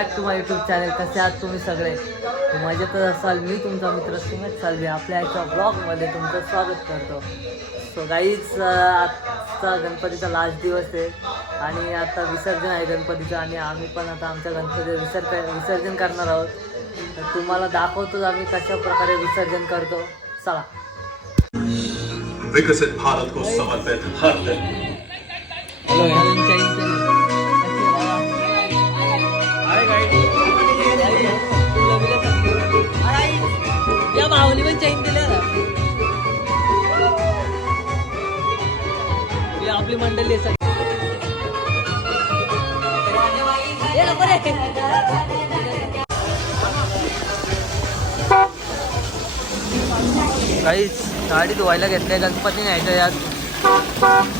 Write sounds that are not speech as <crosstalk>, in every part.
Back to my YouTube channel कसे आहात तुम्ही सगळे? मजेतच असाल मी तुमचा मित्र सुमित सालवे आपल्या याच्या ब्लॉगमध्ये तुमचं स्वागत करतो. सो गाईच आजचा गणपतीचा लास्ट दिवस आहे आणि आता विसर्जन आहे गणपतीचं आणि आम्ही पण आता आमच्या गणपतीचं विसर् विसर्जन करणार आहोत. तर तुम्हाला दाखवतोच आम्ही कशा प्रकारे विसर्जन करतो. चला. विकसित भारत को समर्पित हर दिन। भाऊनी पण चैन दिलं ना. आपली मंडळी आहे काहीच गाडी धुवायला घेतल्या. गणपती नाही याच्यात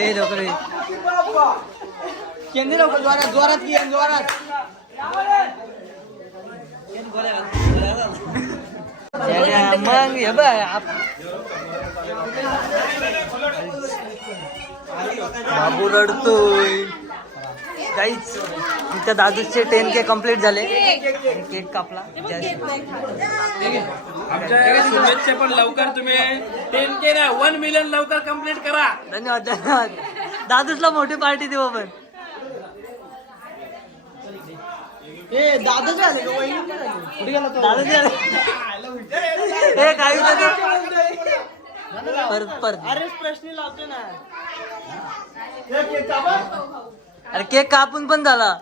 ए डॉक्टर केंद्र डॉक्टर जोरात जोरात की जोरात. मग हे बाबू रडतोय. काहीच तिच्या दादूचे टेन के कंप्लीट झाले. केक कापला. शुभेच्छा पण लवकर तुम्ही टेन के ना वन मिलियन लवकर कंप्लीट करा. धन्यवाद धन्यवाद. दादूसला मोठी पार्टी देऊ आपण. दादू झाले दादू झाले. हे काही परत परत. प्रश्न ना. अरे केक कापून पण झाला.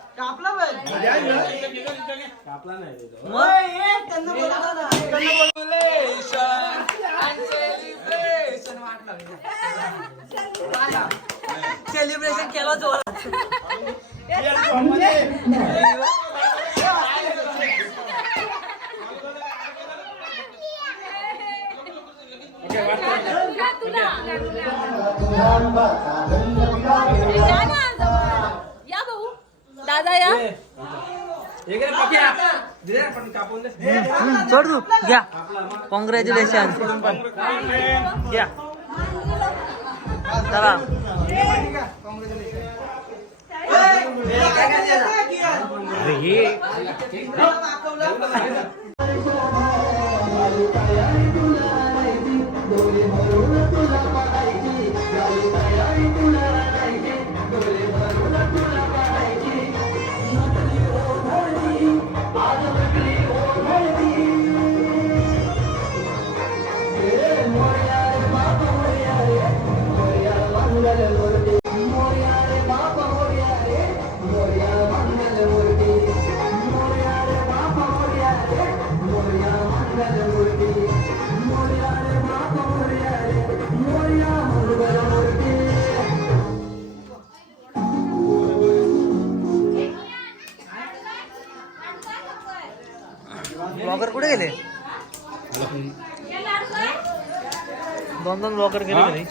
सेलिब्रेशन केला तो. तुला. चढ तू घ्या कॉंग्रॅच्युलेशन घ्या चला. हे. वॉकर केलं नाही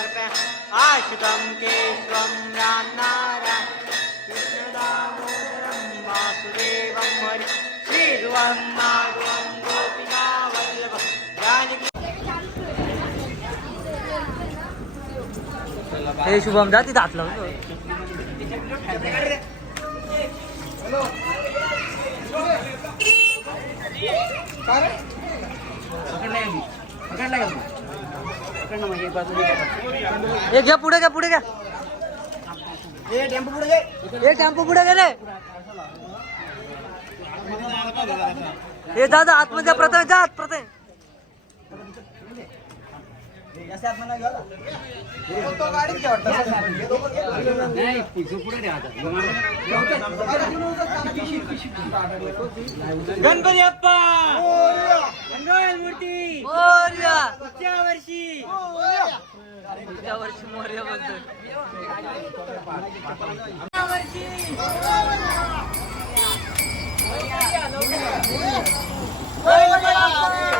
आश्रितं केशवं राम नारायण कृष्णदामोदरं वासुदेवं हरि श्रीध्रुवं माधवं गोपिका वल्लभं जानकी हे शुभम जा तिथं लावतो हे घ्या पुढे घ्या पुढे घ्या. हे टेम्पो पुढे गेले. हे जा आतमध्ये प्रथम जा आत प्रथम गणपती अप्पा मंगळ मूर्ती! मोरया! पुढच्या वर्षी! पुढच्या वर्षी मोरया! अरे तिकडे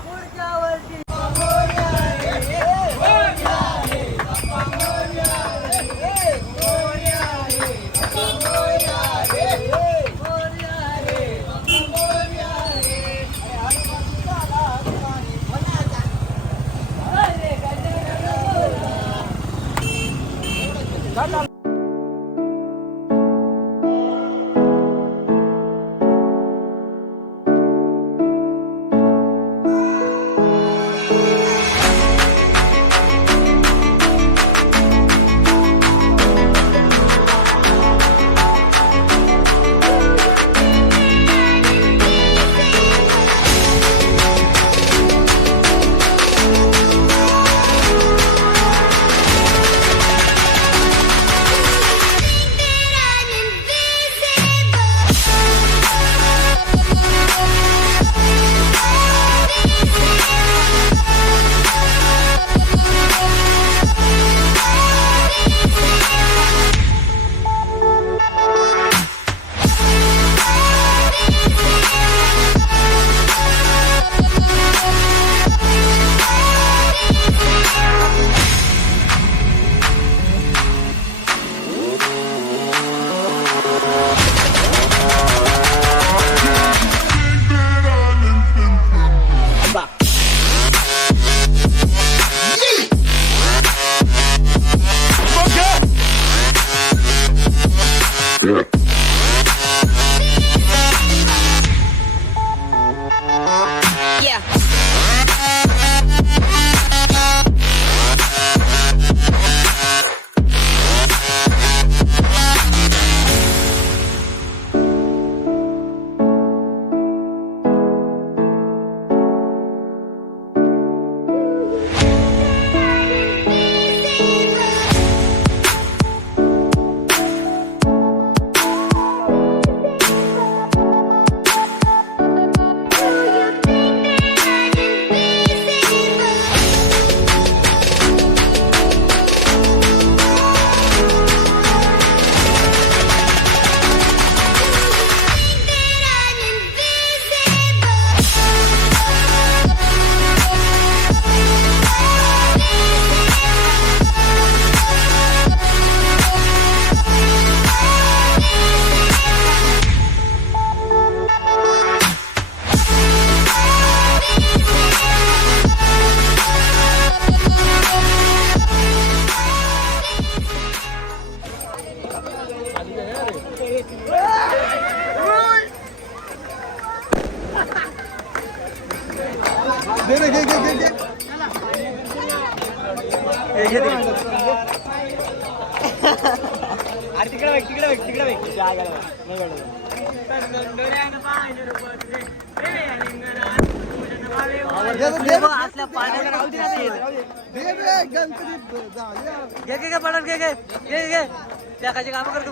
तिकडे. नाही कळलं. असल्या पाण्यात राहू दे ना ते. घे घे घे पडत घे घे. घे घे त्याकाची कामं करतो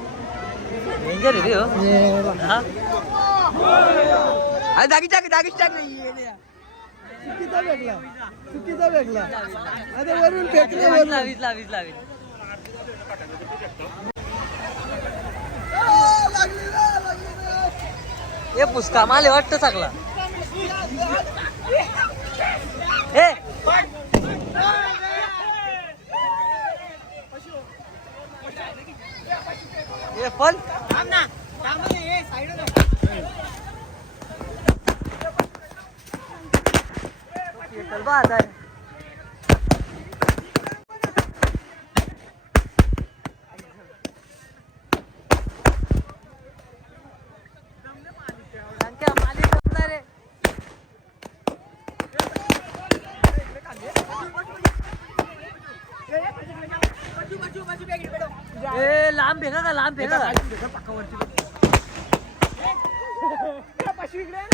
डेंजर आहे रे हो हा? अरे दागी टाक दागीच टाक चुकीचा चुकीचा अरे वरून फेकलं ए पुसका माले वाटतं चांगला ए पण. आता अंक्या, मालिक जमणार रे. ए लांब फेका का लांब फेका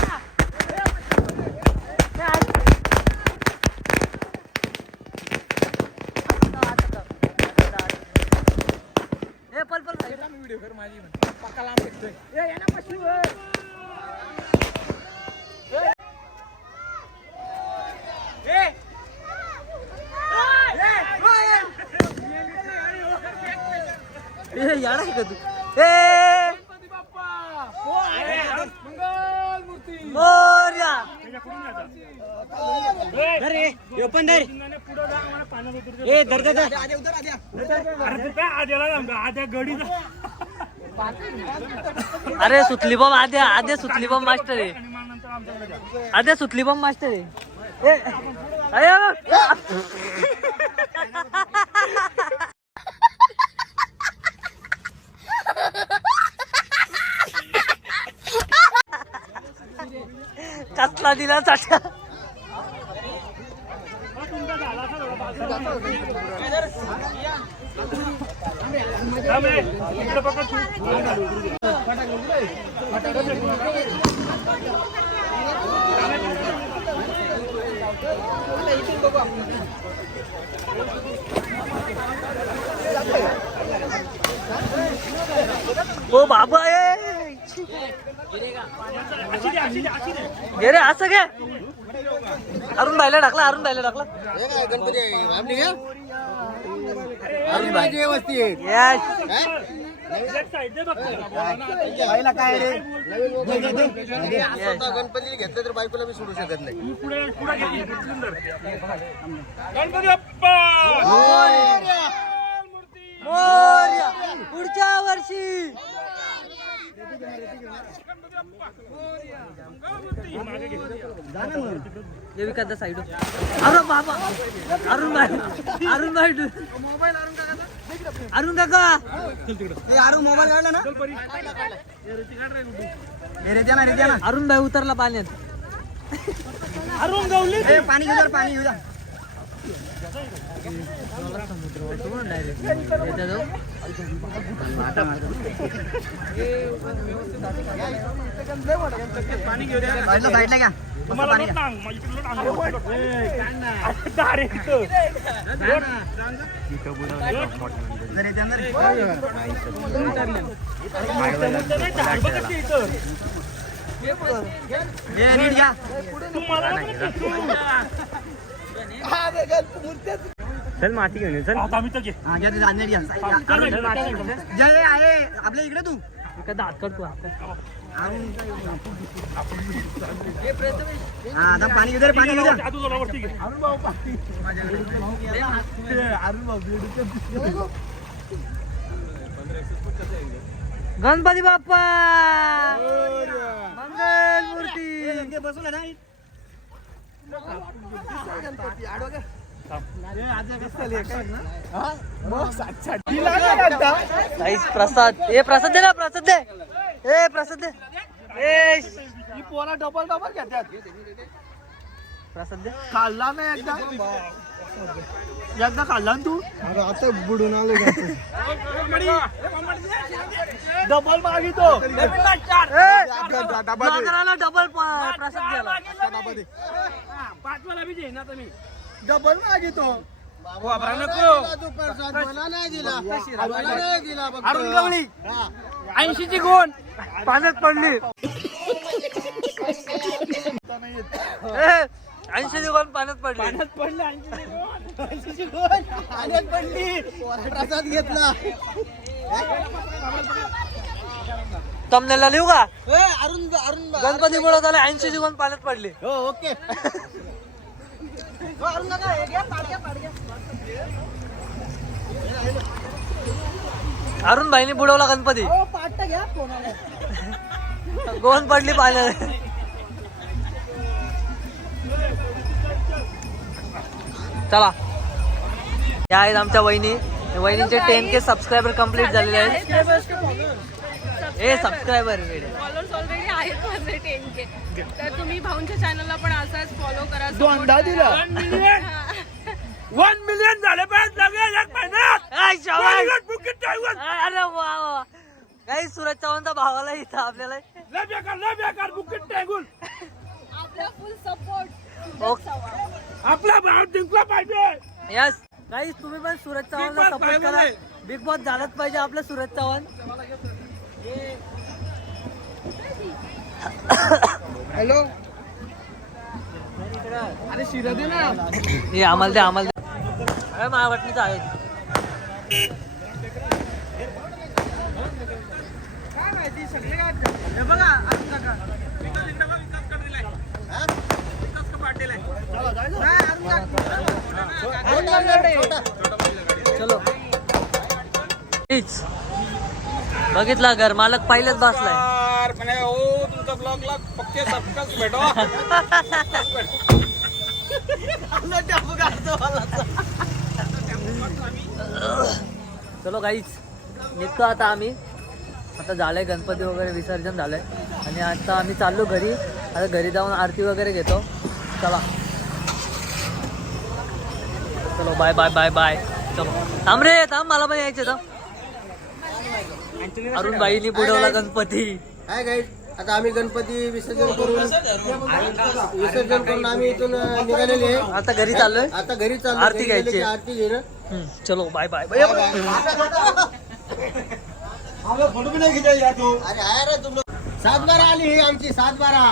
का? ए पल पल व्हिडिओ कर माझी पक्का लांब फेकतोय ए! यार आहे का तू ए मोर्या ए धर धर धर. अरे सुतली बॉम्ब आद्या आद्या सुतली बॉम्ब मास्टर आहे. आद्या सुतली बॉम्ब मास्टर आहे. ए, अयो. कसला दिला चाट्या. ओ बाबा ए घे रे असं घे. अरुण भाईला टाकला अरुण भाईला टाकला. Yes. गणपतीला घेतलं तर बायकोला मी सोडू शकत नाही. मोरया. पुढच्या वर्षी! ये विकास साईड अरे बाबा अरुण भाई अरुण भाई अरुण काका अरुण मोबाईल काढला ना हे ना रे ना अरुण भाई उतरला पाण्यात अरुण ए, पाणी घेऊ द्या पाणी घेऊ द्या साईडला साईडला घ्या मस्त पाणी घ्या. जरा द्या ना रे. ये, नीट घ्या. चल माती घेऊन ये, चल. हा. जय आहे. आपल्या इकडे तू. हात करतो हा आता पाणी पाणी गणपती बाप्पा! मंगल मूर्ती! बसून हे ना? हा? मग साठ- साठ. हिला काय आता? गाईज प्रसाद ए प्रसाद दे ना प्रसाद दे ए प्रसाद दे ए पोरा डबल डबल घेतात प्रसाद दे खाल्ला नाही एकदा एकदा खाल्ला ना तू? अरे आता बुडून आलो डबल मागितो. डबल प्रसाद द्याला पाचवाला बी दे ना तुम्ही डबल मागितो. ऐंशीची गुण. पाण्यात पडली. ऐंशी दिवस पाण्यात पडली. पडले ऐंशी पाण्यात पडली. प्रसाद घेतला. तमनेला लिहू का? अरुण अरुण गणपती बुडवत आले ऐंशी दिवस पाण्यात पडली. हो ओके. अरुण हे घ्या अरुण भाईने बुडवला गणपती. हो पाट घ्या कोणाला. गोवन पडली पाण्यात. चला. या आहेत आमच्या वहिनी. वहिनीचे टेन के सबस्क्रायबर कंप्लीट झालेले आहेत. ए सबस्क्रायबर फॉलोअर्स ऑलरेडी आहेत माझे टेन के. तर तुम्ही भाऊंच्या चॅनलला पण असाच फॉलो करा दोनदा दिला. <laughs> वन मिलियन झाले पाहिजे बॉस झालंच पाहिजे आपलं सूरज चव्हाण. हॅलो. अरे शिरा दे ना. हे आम्हाला दे आम्हाला दे. अरे माझ्या वाटणीचं आहे. हे. चलो. प्लीज बघितला घर मालक पहिलेच बसलाय. तुमचा ब्लॉगला पक्के सबस्क्राईब भेटो. मला. चलो काहीच निघतो आता आम्ही. आता झालंय गणपती वगैरे विसर्जन झालंय. आणि आता आम्ही चाललो घरी. आता घरी जाऊन आरती वगैरे घेतो. चला. चलो बाय बाय बाय बाय चलो. थांब रे थांब मला पण यायचे थांब. अरुण बाईनी बुडवला गणपती. हाय गाईड आता आम्ही गणपती विसर्जन करून विसर्जन करून आम्ही इथून निघालेले आहे. आता घरी चाललोय. आता घरी चाललो आरती घरी गेले घ्यायची की. आरती घेणं. हम्म, चलो बाय बाय बाय अरे आहे रे तुम सात बारा आली ही आमची सात बारा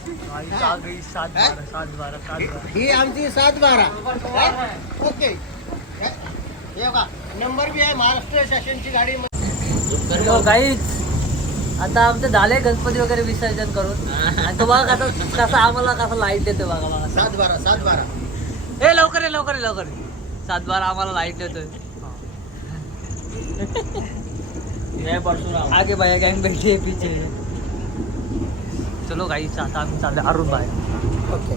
सात बारा सात बारा सात बारा ही आमची सात बारा ओके. हे बघा नंबर बी आहे महाराष्ट्र शासनची गाडी गाईज आता आमचं झालंय गणपती वगैरे विसर्जन करून. आणि तो बघा कसं कसं आम्हाला कसं लाइट देतोय बघा बघा. सात बारा सात बारा ए लवकर ये लवकर ये लवकर ये. सात बारा आम्हाला लाइट देतोय. आगे भैया गैंग बैठी है पीछे. चलो गाईच आता आम्ही चाललो अरुण भाई ओके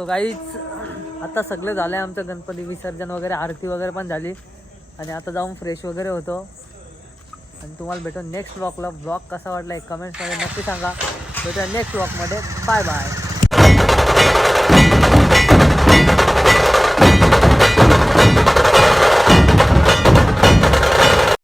सो गाईच आता सगळं झालं आहे आमचं गणपती विसर्जन वगैरे आरती वगैरे पण झाली. आणि आता जाऊन फ्रेश वगैरे होतो. आणि तुम्हाला भेटू नेक्स्ट ब्लॉगला ब्लॉग कसा वाटला एक कमेंट्समध्ये नक्की सांगा. भेटूया नेक्स्ट ब्लॉगमध्ये बाय बाय